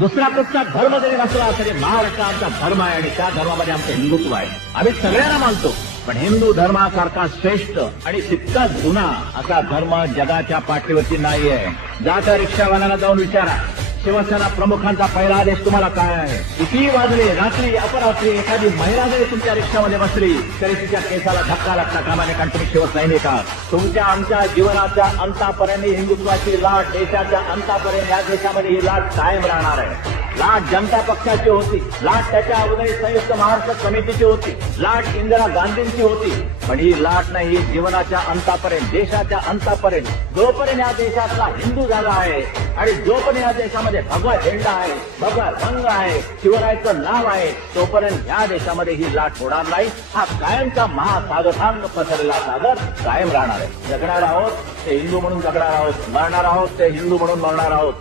दुसरा कुठचा धर्म जरी नसला तरी महाराष्ट्र आमचा धर्म आहे आणि त्या धर्मामध्ये आमचं हिंदुत्व आहे. आम्ही सगळ्यांना मानतो, पण हिंदू धर्मासारखा श्रेष्ठ आणि तितका जुना असा धर्म जगाच्या पाठीवरती नाही आहे. जा त्या रिक्षावाल्याला जाऊन विचारा, शिवसेना प्रमुखांचा पहिला आदेश तुम्हाला काय आहे? किती वाजले, रात्री अपरात्री एखादी महिला जरी तुमच्या रिक्षामध्ये बसली तरी तिच्या केसाला धक्का लागता कामा नये, कारण तुम्ही शिवसैनिक आहात. तुमच्या आमच्या जीवनाच्या अंतापर्यंत हिंदुत्वाची लाट, देशाच्या अंतापर्यंत या देशामध्ये ही लाट कायम राहणार आहे. लाट जनता पक्षाची होती, लाट त्याच्या अगोदर संयुक्त महाराष्ट्र समितीची होती, लाट इंदिरा गांधींची होती, पण ही लाट नाही, ही जीवनाच्या अंतापर्यंत, देशाच्या अंतापर्यंत, जोपर्यंत या देशातला हिंदू झाला आहे आणि जोपर्यंत या देशामध्ये भगवा झेंडा आहे, भगवा रंग आहे, शिवरायाचं नाव आहे, तोपर्यंत या देशामध्ये ही लाट होणार नाही. हा कायमचा महासागरांग पसरलेला सागर कायम राहणार आहे. जगणार आहोत ते हिंदू म्हणून जगणार आहोत, मरणार आहोत ते हिंदू म्हणून मरणार आहोत.